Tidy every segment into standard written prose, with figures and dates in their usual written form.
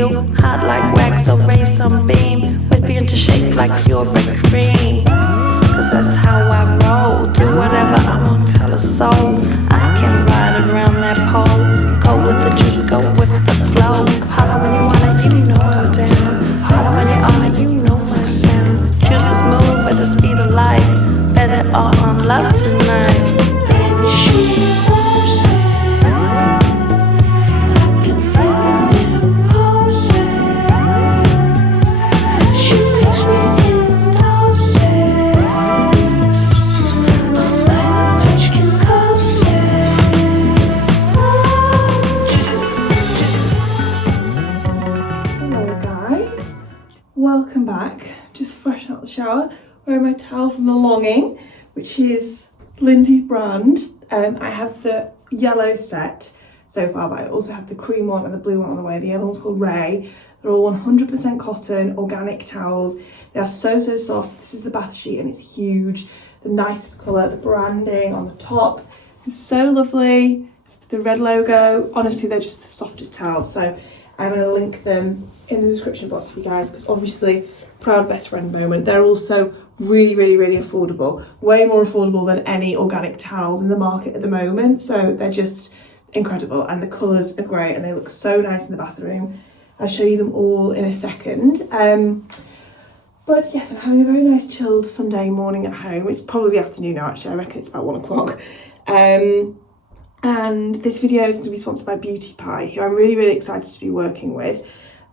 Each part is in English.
you. Hot like wax or ray sunbeam. Whip you into shape like you're a cream. Cause that's how I roll. Do whatever I want, tell a soul. I can ride around that pole. Go with the juice, go with the flow. Holla when you wanna, you know I'm down. Holla when you on it, you know my sound. Juices move at the speed of light. Bet it all on love tonight. Baby, she wants it. I can feel impulses. She makes me indulgent. My touch can cause it. Hello guys, welcome back. Just fresh out the shower, wearing my towel from the Longing, which is Lindsay's brand. I have the yellow set so far, but I also have the cream one and the blue one on the way. The yellow one's called Ray. They're all 100% cotton, organic towels. They are so soft. This is the bath sheet and it's huge. The nicest colour, the branding on the top is so lovely. The red logo, honestly, they're just the softest towels. So I'm going to link them in the description box for you guys, because obviously, proud best friend moment. They're also really affordable, way more affordable than any organic towels in the market at the moment. So they're just incredible, and the colours are great and they look so nice in the bathroom. I'll show you them all in a second. But yes, I'm having a very nice chilled Sunday morning at home. It's probably the afternoon now, actually. I reckon it's about 1 o'clock. And this video is going to be sponsored by Beauty Pie, who I'm really excited to be working with.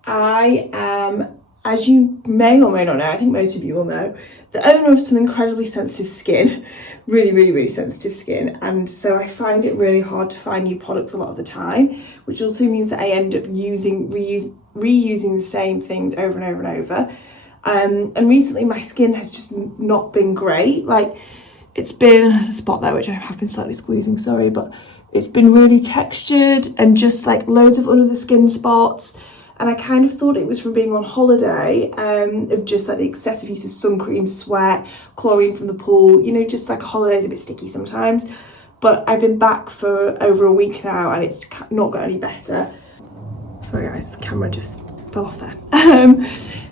I am, as you may or may not know, I think most of you will know, the owner of some incredibly sensitive skin, really sensitive skin. And so I find it really hard to find new products a lot of the time, which also means that I end up reusing the same things over and over. And recently my skin has just not been great. Like, it's been, there's a spot there which I have been slightly squeezing, sorry, but it's been really textured and just like loads of under the skin spots. And I kind of thought it was from being on holiday, of just like the excessive use of sun cream, sweat, chlorine from the pool, you know, just like holiday's a bit sticky sometimes. But I've been back for over a week now and it's not got any better. Sorry guys, the camera just fell off there.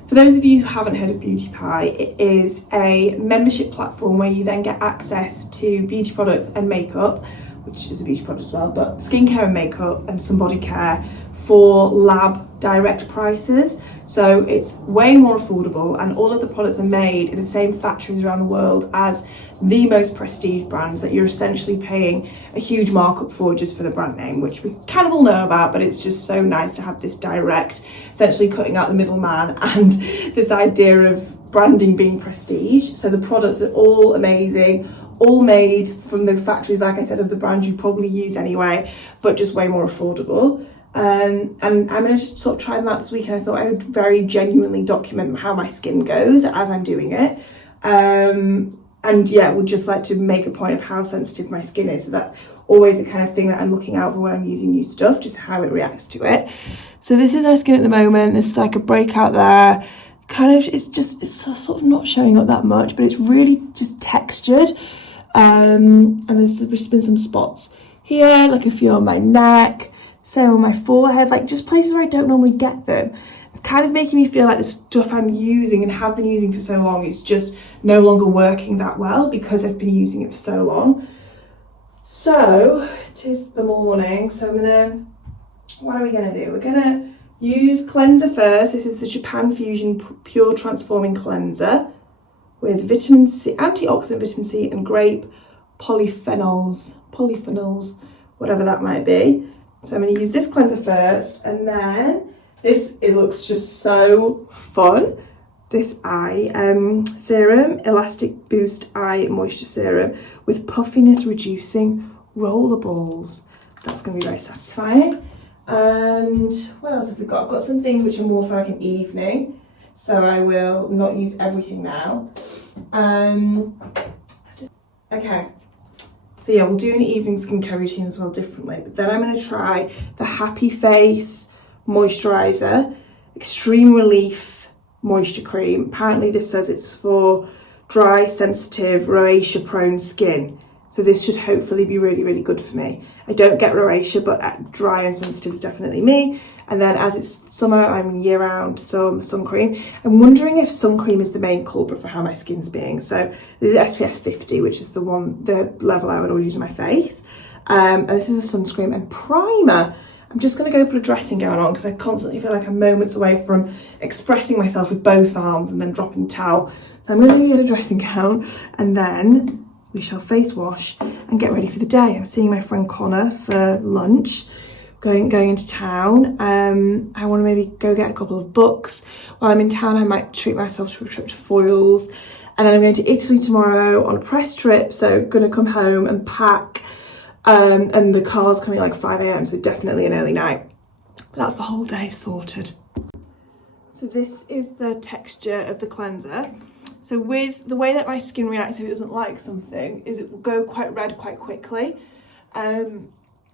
For those of you who haven't heard of Beauty Pie, it is a membership platform where you then get access to beauty products and makeup, which is a beauty product as well, but skincare and makeup and some body care for lab direct prices. So it's way more affordable, and all of the products are made in the same factories around the world as the most prestige brands that you're essentially paying a huge markup for just for the brand name, which we kind of all know about, but it's just so nice to have this direct, essentially cutting out the middleman, and this idea of branding being prestige. So the products are all amazing, all made from the factories, like I said, of the brands you probably use anyway, but just way more affordable. And I'm going to just sort of try them out this week, and I thought I would very genuinely document how my skin goes as I'm doing it. And yeah, would just like to make a point of how sensitive my skin is. So that's always the kind of thing that I'm looking out for when I'm using new stuff, just how it reacts to it. So this is our skin at the moment. There's like a breakout there. Kind of, it's sort of not showing up that much, but it's really just textured. And there's just been some spots here, like a few on my neck. Same on my forehead, like just places where I don't normally get them. It's kind of making me feel like the stuff I'm using and have been using for so long is just no longer working that well because I've been using it for so long. So it is the morning, so what are we gonna do? We're gonna use cleanser first. This is the Japan Fusion Pure Transforming Cleanser with vitamin C, antioxidant vitamin C and grape polyphenols, whatever that might be. So I'm going to use this cleanser first, and then it looks just so fun. This eye serum, Elastic Boost Eye Moisture Serum with puffiness reducing roller balls. That's going to be very satisfying. And what else have we got? I've got some things which are more for like an evening, so I will not use everything now. Okay. So yeah, we'll do an evening skincare routine as well differently. But then I'm going to try the Happy Face Moisturiser Extreme Relief Moisture Cream. Apparently this says it's for dry, sensitive, rosacea prone skin. So this should hopefully be really good for me. I don't get rosacea, but dry and sensitive is definitely me. And then as it's summer, I'm year round, so sun cream. I'm wondering if sun cream is the main culprit for how my skin's being. So this is SPF 50, which is the level I would always use on my face. And this is a sunscreen and primer. I'm just gonna go put a dressing gown on because I constantly feel like I'm moments away from expressing myself with both arms and then dropping the towel. So I'm gonna get a dressing gown and then we shall face wash and get ready for the day. I'm seeing my friend Connor for lunch. Going into town. I want to maybe go get a couple of books. While I'm in town, I might treat myself to a trip to Foyles. And then I'm going to Italy tomorrow on a press trip, so gonna come home and pack. And the car's coming like 5 a.m, so definitely an early night. That's the whole day sorted. So this is the texture of the cleanser. So with the way that my skin reacts if it doesn't like something, is it will go quite red quite quickly.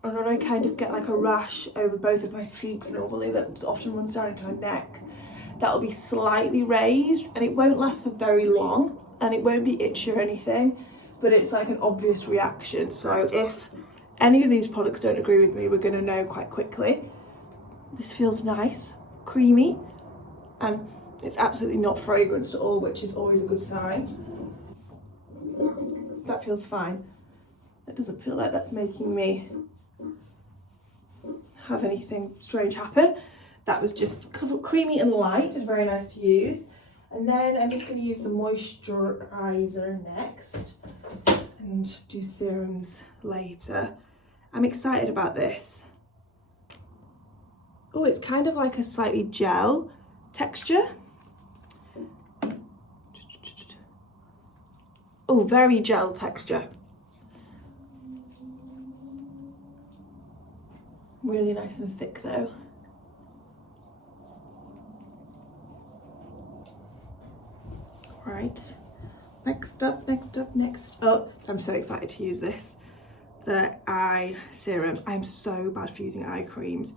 And then I kind of get like a rash over both of my cheeks normally that often runs down into my neck. That'll be slightly raised and it won't last for very long and it won't be itchy or anything, but it's like an obvious reaction. So if any of these products don't agree with me, we're gonna know quite quickly. This feels nice, creamy, and it's absolutely not fragranced at all, which is always a good sign. That feels fine. That doesn't feel like that's making me have anything strange happen. That was just creamy and light and very nice to use. And then I'm just going to use the moisturizer next and do serums later. I'm excited about this. Oh, it's kind of like a slightly gel texture. Oh, very gel texture. Really nice and thick though. Right, next up. Oh, I'm so excited to use this. The eye serum. I'm so bad for using eye creams,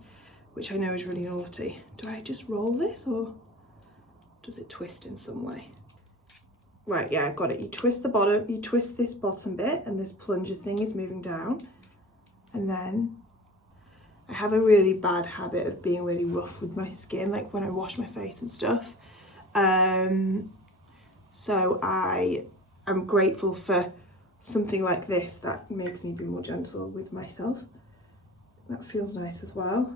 which I know is really naughty. Do I just roll this or does it twist in some way? Right, yeah, I've got it. You twist the bottom, you twist this bottom bit and this plunger thing is moving down. And then I have a really bad habit of being really rough with my skin, like when I wash my face and stuff. So I am grateful for something like this that makes me be more gentle with myself. That feels nice as well.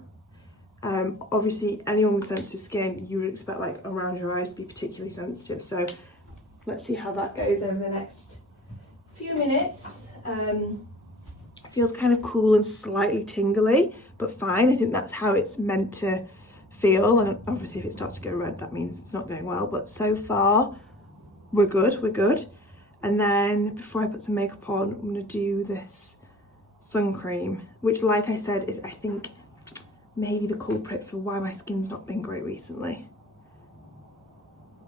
Obviously, anyone with sensitive skin, you would expect like around your eyes to be particularly sensitive. So let's see how that goes over the next few minutes. Feels kind of cool and slightly tingly, but fine. I think that's how it's meant to feel. And obviously if it starts to go red, that means it's not going well. But so far, we're good. And then before I put some makeup on, I'm gonna do this sun cream, which like I said, is I think maybe the culprit for why my skin's not been great recently.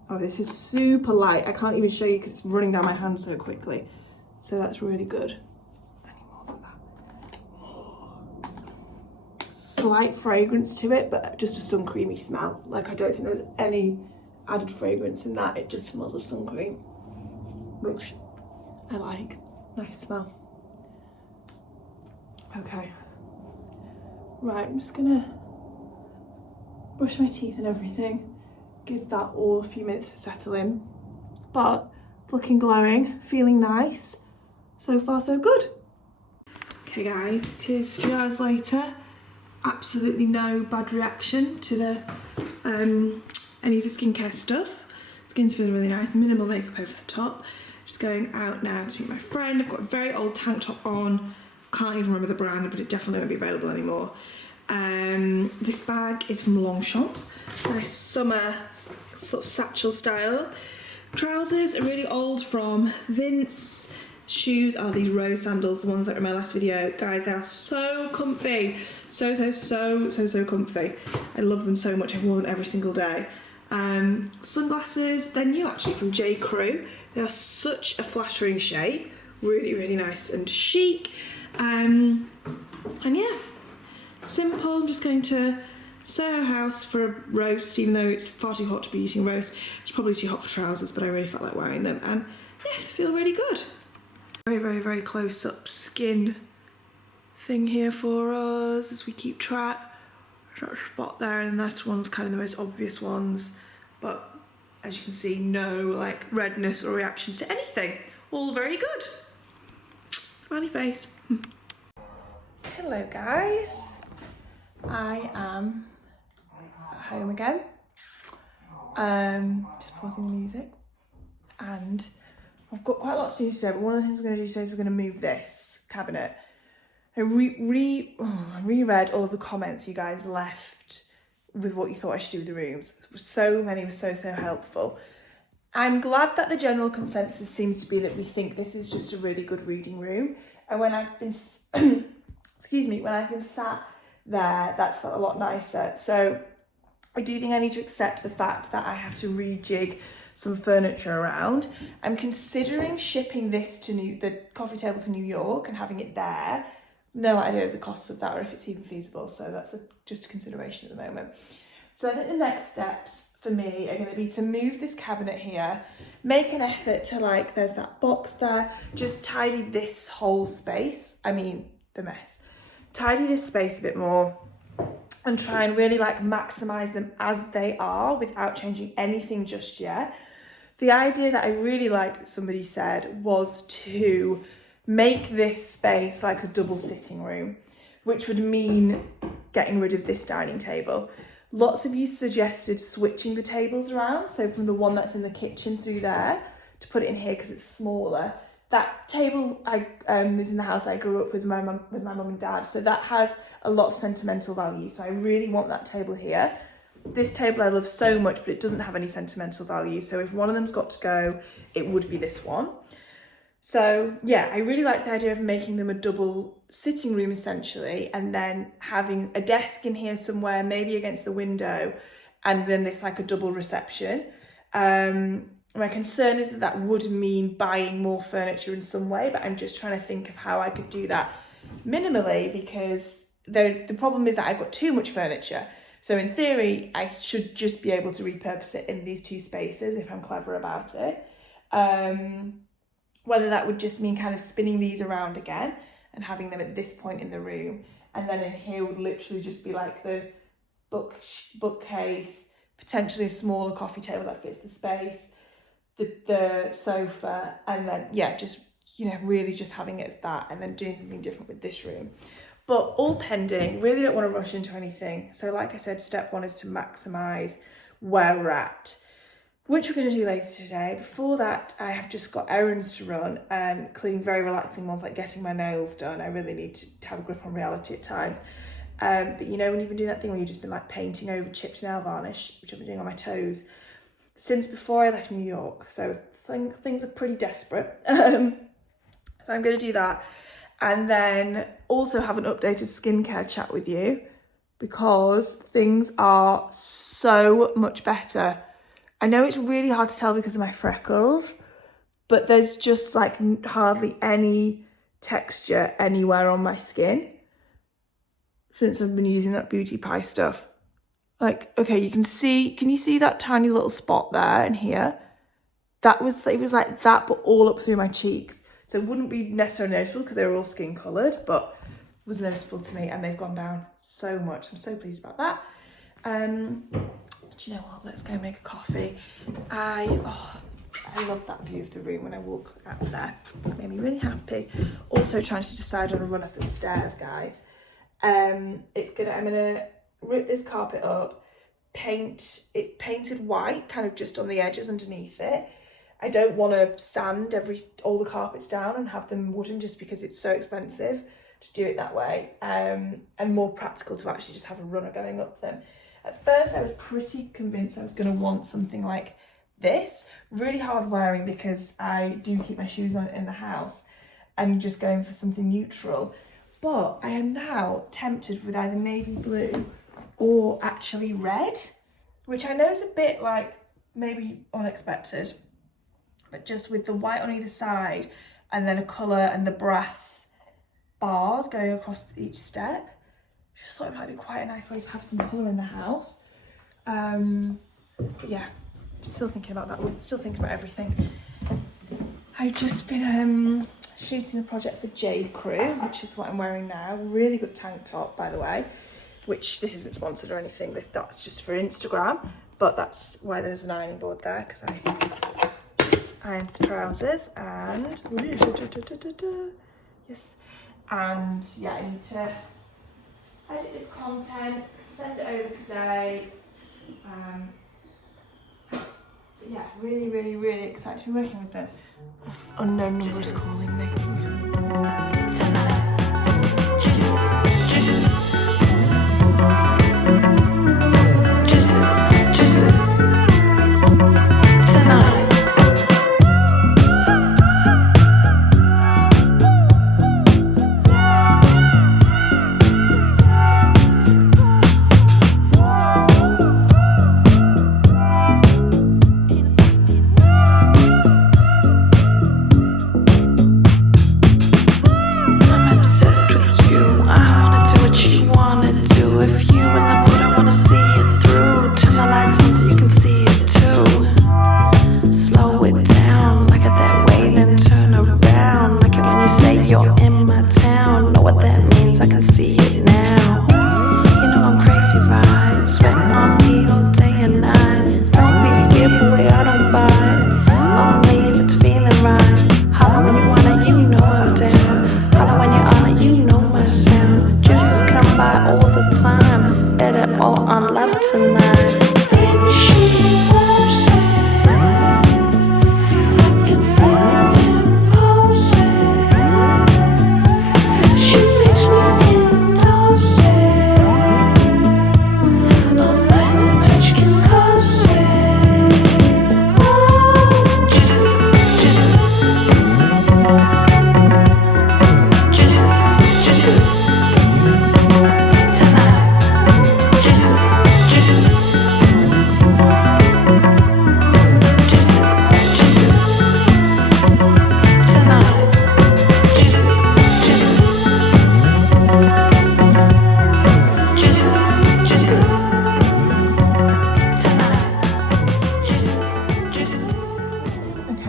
Oh, this is super light. I can't even show you because it's running down my hand so quickly. So that's really good. Slight fragrance to it, but just a sun creamy smell. Like I don't think there's any added fragrance in that. It just smells of sun cream, which I like. Nice smell. Okay. Right, I'm just gonna brush my teeth and everything. Give that all a few minutes to settle in. But looking glowing, feeling nice. So far so good. Okay guys, it is a few hours later. Absolutely no bad reaction to the any of the skincare stuff. Skin's feeling really nice, minimal makeup over the top. Just going out now to meet my friend. I've got a very old tank top on. Can't even remember the brand, but it definitely won't be available anymore. This bag is from Longchamp. Nice summer sort of satchel style. Trousers are really old from Vince. Shoes are these rose sandals, the ones that were in my last video. Guys, they are so comfy. So comfy. I love them so much. I've worn them every single day. Sunglasses, they're new actually from J.Crew. They are such a flattering shape. Really nice and chic. And yeah, simple. I'm just going to Soho House for a roast, even though it's far too hot to be eating roast. It's probably too hot for trousers, but I really felt like wearing them. And yes, I feel really good. Very close up skin thing here for us as we keep track. Got a spot there, and that one's kind of the most obvious ones, but as you can see, no like redness or reactions to anything. All very good. Smiley face. Hello guys, I am at home again. Just pausing the music, and I've got quite a lot to do today, but one of the things we're going to do today is we're going to move this cabinet. I reread all of the comments you guys left with what you thought I should do with the rooms. So many were so helpful. I'm glad that the general consensus seems to be that we think this is just a really good reading room. And when I've been, when I've been sat there, that's felt a lot nicer. So I do think I need to accept the fact that I have to rejig some furniture around. I'm considering shipping this to the coffee table to New York and having it there. No idea of the costs of that or if it's even feasible, so that's just a consideration at the moment. So I think the next steps for me are going to be to move this cabinet here, make an effort to like, there's that box there, just tidy this whole space, the mess, tidy this space a bit more and try and really like maximize them as they are without changing anything just yet. The idea that I really liked that somebody said was to make this space like a double sitting room, which would mean getting rid of this dining table. Lots of you suggested switching the tables around, so from the one that's in the kitchen through there to put it in here because it's smaller. That table is in the house I grew up with my mum and dad, so that has a lot of sentimental value, so I really want that table here. This table I love so much, but it doesn't have any sentimental value, so if one of them's got to go, it would be this one. So yeah, I really liked the idea of making them a double sitting room essentially, and then having a desk in here somewhere, maybe against the window, and then this like a double reception. My concern is that would mean buying more furniture in some way, but I'm just trying to think of how I could do that minimally, because the problem is that I've got too much furniture. So in theory, I should just be able to repurpose it in these two spaces if I'm clever about it. Whether that would just mean kind of spinning these around again and having them at this point in the room. And then in here would literally just be like the bookcase, potentially a smaller coffee table that fits the space, the sofa, and then, yeah, just, really just having it as that and then doing something different with this room. But all pending, really don't want to rush into anything. So like I said, step one is to maximise where we're at, which we're going to do later today. Before that, I have just got errands to run, and including very relaxing ones like getting my nails done. I really need to have a grip on reality at times. But when you've been doing that thing where you've just been like painting over chipped nail varnish, which I've been doing on my toes since before I left New York. So things are pretty desperate. So I'm going to do that. And then also have an updated skincare chat with you, because things are so much better. I know it's really hard to tell because of my freckles, but there's just like hardly any texture anywhere on my skin since I've been using that Beauty Pie stuff. Like, okay, can you see that tiny little spot there and here? It was like that, but all up through my cheeks. So it wouldn't be necessarily noticeable because they were all skin coloured, but it was noticeable to me, and they've gone down so much. I'm so pleased about that. Do you know what? Let's go make a coffee. I love that view of the room when I walk out there. It made me really happy. Also trying to decide on a run up the stairs, guys. I'm gonna rip this carpet up, it's painted white, kind of just on the edges underneath it. I don't want to sand all the carpets down and have them wooden, just because it's so expensive to do it that way, and more practical to actually just have a runner going up them. At first I was pretty convinced I was going to want something like this, really hard wearing because I do keep my shoes on in the house, and just going for something neutral. But I am now tempted with either navy blue or actually red, which I know is a bit like maybe unexpected, but just with the white on either side and then a colour and the brass bars going across each step, just thought it might be quite a nice way to have some colour in the house. Yeah, still thinking about that one, still thinking about everything. I've just been shooting a project for J.Crew, which is what I'm wearing now. Really good tank top, by the way, which this isn't sponsored or anything. That's just for Instagram, but that's why there's an ironing board there, because I ironed the trousers. And yes, and yeah, I need to edit this content, send it over today. Yeah, really, really, really excited to be working with them. Unknown number is calling me.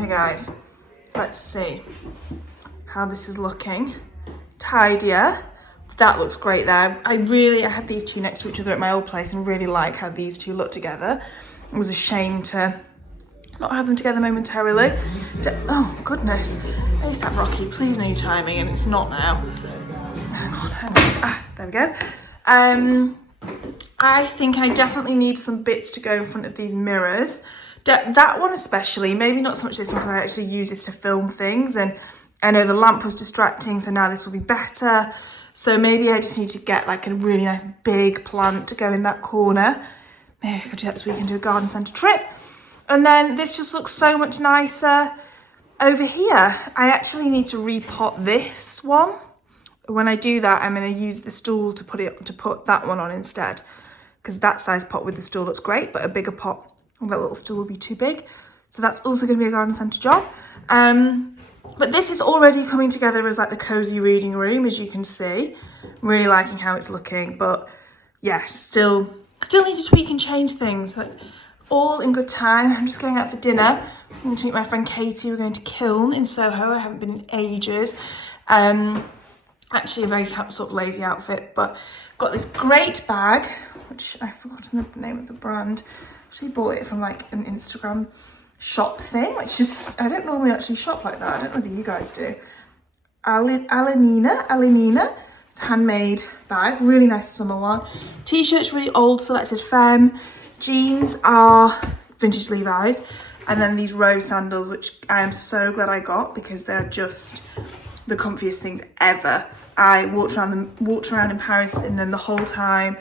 Guys, let's see how this is looking. Tidier. That looks great there. I had these two next to each other at my old place and really like how these two look together. It was a shame to not have them together momentarily. Oh goodness. ASAP Rocky, please know your timing, and it's not now. Hang on. Ah, there we go. I think I definitely need some bits to go in front of these mirrors. That one especially, maybe not so much this one because I actually use this to film things, and I know the lamp was distracting, so now this will be better. So maybe I just need to get like a really nice big plant to go in that corner. Maybe I could do that this weekend, do a garden centre trip. And then this just looks so much nicer over here. I actually need to repot this one. When I do that, I'm going to use the stool to put that one on instead, because that size pot with the stool looks great, but a bigger pot and that little stool will be too big. So that's also going to be a garden centre job. But this is already coming together as like the cozy reading room, as you can see. I'm really liking how it's looking, but yeah, still need to tweak and change things. But all in good time. I'm just going out for dinner. I'm going to meet my friend Katie. We're going to Kiln in Soho. I haven't been in ages. Actually a very sort of lazy outfit, but got this great bag, which I've forgotten the name of the brand. Actually bought it from like an Instagram shop thing, which is, I don't normally actually shop like that. I don't know whether you guys do. Aliana, it's a handmade bag, really nice summer one. T-shirts, really old selected femme. Jeans are vintage Levi's. And then these rose sandals, which I am so glad I got because they're just the comfiest things ever. I walked around in Paris in them the whole time,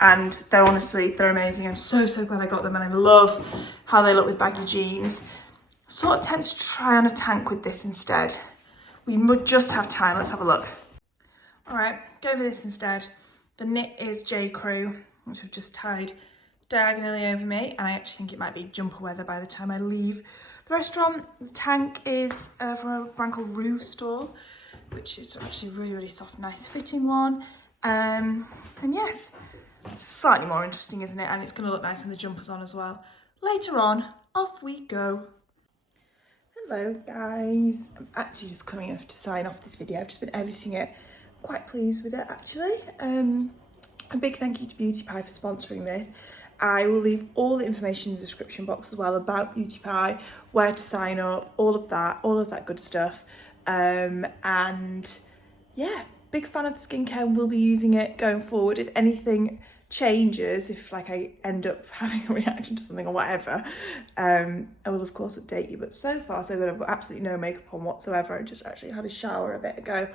and they're amazing. I'm so glad I got them, and I love how they look with baggy jeans. Sort of tempted to try on a tank with this instead. We would just have time. Let's have a look. All right, go with this instead. The knit is J.Crew, which I've just tied diagonally over me, and I actually think it might be jumper weather by the time I leave the restaurant. The tank is from a brand called Rue store, which is actually a really soft, nice fitting one. And yes, it's slightly more interesting, isn't it? And it's going to look nice when the jumper's on as well. Later on, off we go. Hello guys, I'm actually just coming off to sign off this video. I've just been editing it, quite pleased with it actually. A big thank you to Beauty Pie for sponsoring this. I will leave all the information in the description box as well about Beauty Pie, where to sign up, all of that good stuff. And yeah, big fan of the skincare and will be using it going forward. If anything changes, if like I end up having a reaction to something or whatever, I will of course update you. But so far so good. I've got absolutely no makeup on whatsoever. I just actually had a shower a bit ago,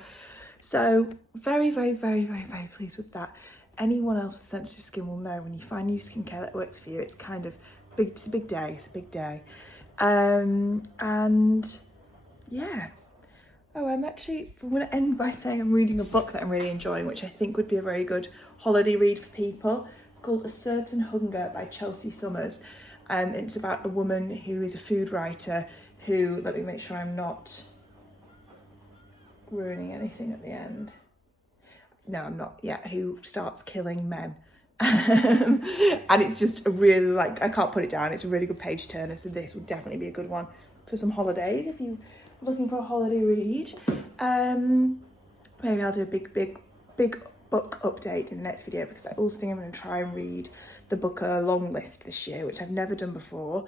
so very pleased with that. Anyone else with sensitive skin will know when you find new skincare that works for you, it's kind of big. It's a big day. And yeah. Oh, I'm going to end by saying I'm reading a book that I'm really enjoying, which I think would be a very good holiday read for people. It's called A Certain Hunger by Chelsea Summers. It's about a woman who is a food writer who, let me make sure I'm not ruining anything at the end. No, I'm not yet, who starts killing men. And it's just a really, like, I can't put it down. It's a really good page turner. So this would definitely be a good one for some holidays if you looking for a holiday read. Maybe I'll do a big book update in the next video, because I also think I'm going to try and read the Booker long list this year, which I've never done before.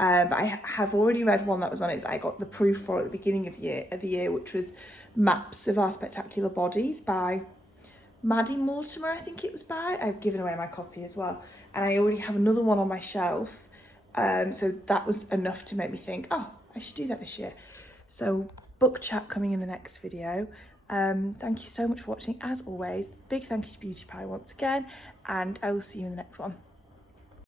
But I have already read one that was on it that I got the proof for at the beginning of the year, which was Maps of Our Spectacular Bodies by Maddie Mortimer, I think it was by. I've given away my copy as well, and I already have another one on my shelf. So that was enough to make me think, oh, I should do that this year. So book chat coming in the next video. Thank you so much for watching as always. Big thank you to Beauty Pie once again, and I will see you in the next one.